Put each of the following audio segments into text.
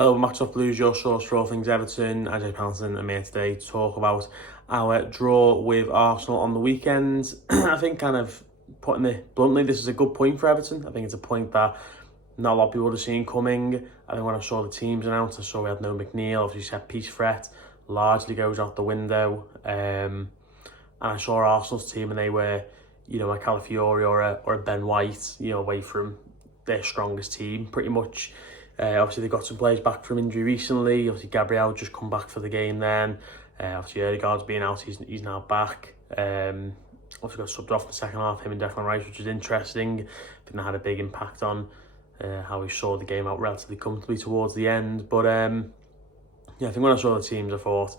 Hello, Max off Blues, your source for all things Everton. Ajay Palston, I'm here today to talk about our draw with Arsenal on the weekend. I think, kind of putting it bluntly, this is a good point for Everton. I think it's a point that not a lot of people would have seen coming. I think when I saw the teams announced, I saw we had no McNeil, obviously set piece threat, largely goes out the window. And I saw Arsenal's team and they were, a Calafiori or a Ben White, away from their strongest team, pretty much. Obviously, they got some players back from injury recently. Obviously, Gabriel just come back for the game then. Obviously, Odegaard's been out, he's now back. Obviously, got subbed off in the second half, him and Declan Rice, which is interesting. I think that had a big impact on how we saw the game out relatively comfortably towards the end. But I think when I saw the teams, I thought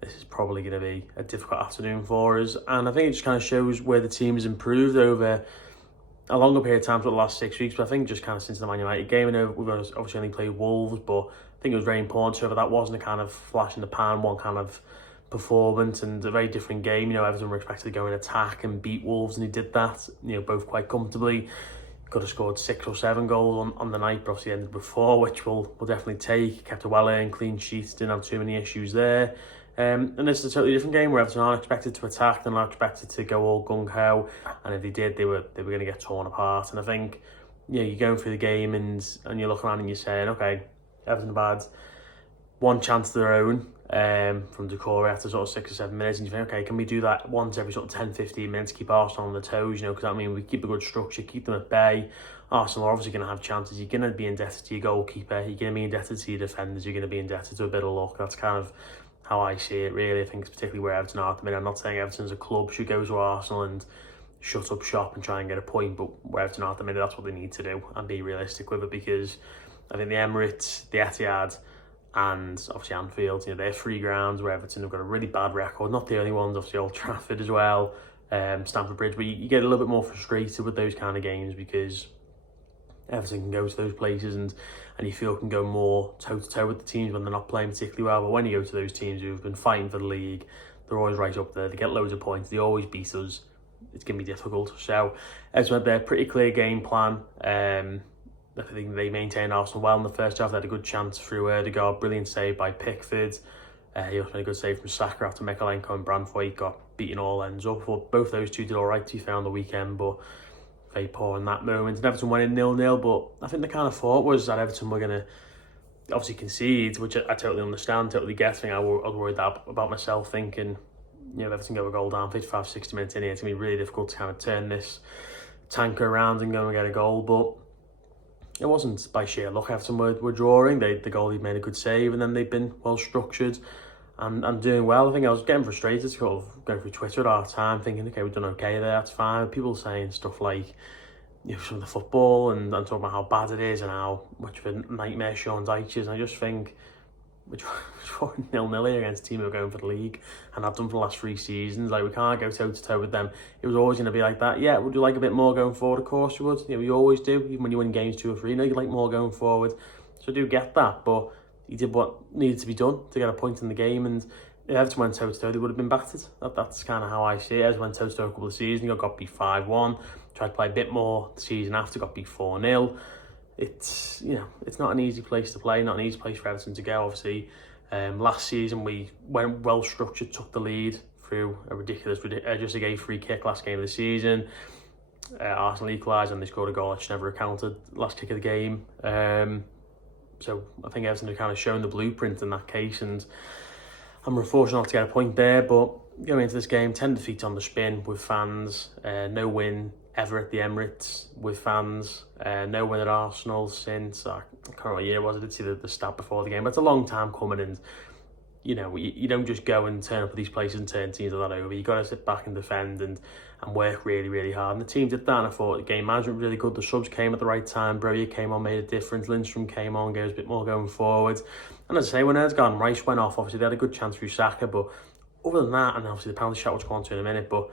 this is probably going to be a difficult afternoon for us. And I think it just kind of shows where the team has improved over a longer period of time for the last 6 weeks, but I think just kind of since the Man United game, and we've obviously only played Wolves, but I think it was very important so that wasn't a kind of flash in the pan, one kind of performance, and a very different game. Everton were expected to go in attack and beat Wolves, and he did that, both quite comfortably. Could have scored 6 or 7 goals on the night, but obviously ended with 4, which we'll definitely take. Kept a well-earned clean sheet, didn't have too many issues there. And this is a totally different game where Everton aren't expected to attack, they're not expected to go all gung-ho, and if they did, they were going to get torn apart. And I think, you're going through the game and you're looking around and you're saying, okay, Everton have had one chance of their own from Decore after sort of 6 or 7 minutes, and you think, okay, can we do that once every sort of 10-15 minutes, keep Arsenal on the toes, because that means we keep a good structure, keep them at bay. Arsenal are obviously going to have chances. You're going to be indebted to your goalkeeper, you're going to be indebted to your defenders, you're going to be indebted to a bit of luck. That's kind of how I see it, really. I think it's particularly where Everton are at the minute. I'm not saying Everton as a club should go to Arsenal and shut up shop and try and get a point, but where Everton are at the minute, that's what they need to do and be realistic with it, because I think the Emirates, the Etihad, and obviously Anfield, they're 3 grounds where Everton have got a really bad record. Not the only ones, obviously Old Trafford as well, Stamford Bridge, but you get a little bit more frustrated with those kind of games because Everton can go to those places and you feel can go more toe-to-toe with the teams when they're not playing particularly well. But when you go to those teams who've been fighting for the league, they're always right up there. They get loads of points. They always beat us. It's going to be difficult. So Everton had their pretty clear game plan. I think they maintained Arsenal well in the first half. They had a good chance through Odegaard. Brilliant save by Pickford. He also made a good save from Saka after Mikalenko and Brandthwaite got beaten all ends up. Well, both those two did all right, to be fair, on the weekend, but very poor in that moment. And Everton went in 0-0, but I think the kind of thought was that Everton were going to obviously concede, which I totally understand, totally get. I think I was worried that about myself, thinking, Everton go a goal down 55, 60 minutes in here. It's going to be really difficult to kind of turn this tanker around and go and get a goal, but it wasn't by sheer luck. Everton were drawing. The goalie made a good save, and then they've been well structured and doing well. I think I was getting frustrated sort of going through Twitter at our time, thinking, okay, we've done okay there, that's fine. People saying stuff like, some of the football and talking about how bad it is and how much of a nightmare Sean Dyche is. And I just think, we're 0-0 here against a team who are going for the league and have done for the last 3 seasons. Like, we can't go toe-to-toe with them. It was always going to be like that. Yeah, would you like a bit more going forward? Of course you would. You always do. Even when you win games 2 or 3, you like more going forward. So I do get that, but he did what needed to be done to get a point in the game, and if Everton went toe-to-toe, they would have been battered. That's kind of how I see it. Everton went toe-to-toe a couple of seasons, got beat 5-1, tried to play a bit more the season after, got beat 4-0. It's, it's not an easy place to play, not an easy place for Everton to go, obviously. Last season, we went well structured, took the lead through a ridiculous, just a gay free kick last game of the season. Arsenal equalised and they scored a goal which never accounted, last kick of the game. So I think Everton have kind of shown the blueprint in that case, and I'm unfortunate not to get a point there. But going into this game, 10 defeats on the spin with fans, no win ever at the Emirates with fans, no win at Arsenal since, I can't remember what year it was, I did see the stat before the game, but it's a long time coming, and you don't just go and turn up at these places and turn teams like that over. You got to sit back and defend and work really, really hard. And the team did that, and I thought the game management was really good. The subs came at the right time. Broja came on, made a difference. Lindstrom came on, gave us a bit more going forward. And as I say, when Odegaard and Rice went off, obviously they had a good chance through Saka, but other than that, and obviously the penalty shot, which we'll go on to in a minute, but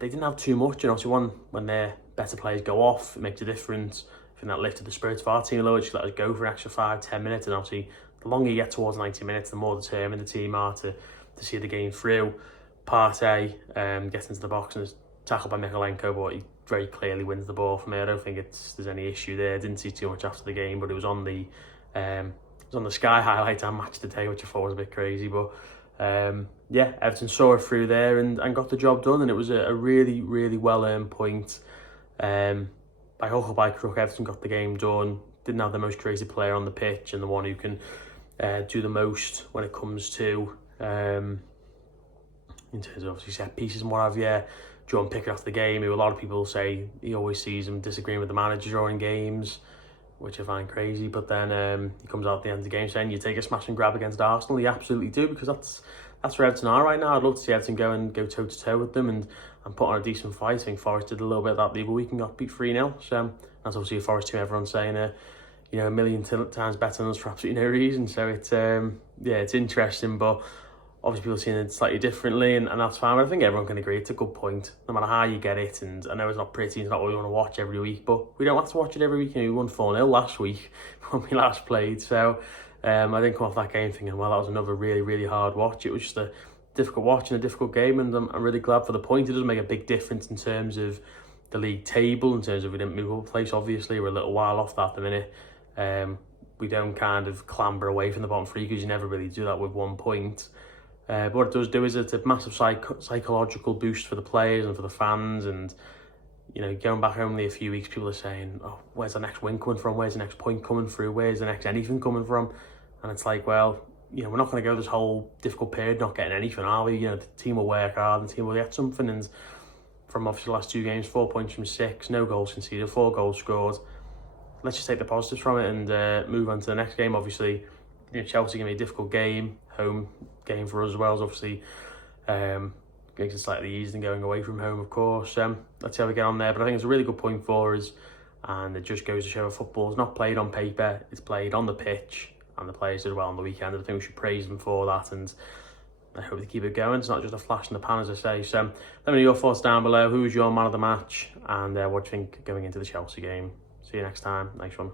they didn't have too much. So when their better players go off, it makes a difference. I think that lifted the spirits of our team a little. Just let us go for an extra 5-10 minutes, and obviously the longer you get towards 90 minutes, the more determined the team are to see the game through. Partey gets into the box and is tackled by Mikalenko, but he very clearly wins the ball from here. I don't think there's any issue there. I didn't see too much after the game, but it was on the was on the Sky highlights and match today, which I thought was a bit crazy. But yeah, Everton saw it through there and got the job done, and it was a really, really well-earned point. By hook or by crook, Everton got the game done. Didn't have the most creative player on the pitch and the one who can do the most when it comes to, in terms of obviously set pieces and what have you. John Pickett after the game, who a lot of people say he always sees him disagreeing with the manager during games, which I find crazy. But then he comes out at the end of the game saying you take a smash and grab against Arsenal. You absolutely do, because that's where Everton are right now. I'd love to see Everton go toe-to-toe with them and put on a decent fight. I think Forest did a little bit of that the other week and got beat 3-0. So that's obviously a Forest team everyone's saying a million times better than us for absolutely no reason. So it's it's interesting, but obviously people are seeing it slightly differently, and that's fine. But I think everyone can agree it's a good point, no matter how you get it. And I know it's not pretty, it's not what we want to watch every week, but we don't have to watch it every week. We won 4-0 last week when we last played. So I didn't come off that game thinking, well, that was another really, really hard watch. It was just a difficult watch and a difficult game, and I'm really glad for the point. It doesn't make a big difference in terms of the league table, in terms of we didn't move up a place, obviously. We're a little while off that at the minute. We don't kind of clamber away from the bottom three, because you never really do that with 1 point. But what it does do is it's a massive psychological boost for the players and for the fans. And going back only a few weeks, people are saying, oh, where's the next win coming from? Where's the next point coming through? Where's the next anything coming from? And it's like, well, we're not going to go this whole difficult period not getting anything, are we? The team will work hard, and the team will get something. And from obviously the last 2 games, 4 points from 6, no goals conceded, 4 goals scored. Let's just take the positives from it and move on to the next game. Obviously, Chelsea going to be a difficult game, home game for us as well. As obviously, makes it slightly easier than going away from home, of course. Let's see how we get on there. But I think it's a really good point for us, and it just goes to show that football is not played on paper; it's played on the pitch, and the players did well on the weekend. I think we should praise them for that, and I hope they keep it going. It's not just a flash in the pan, as I say. So let me know your thoughts down below. Who was your man of the match, and what do you think going into the Chelsea game? See you next time. Nice one.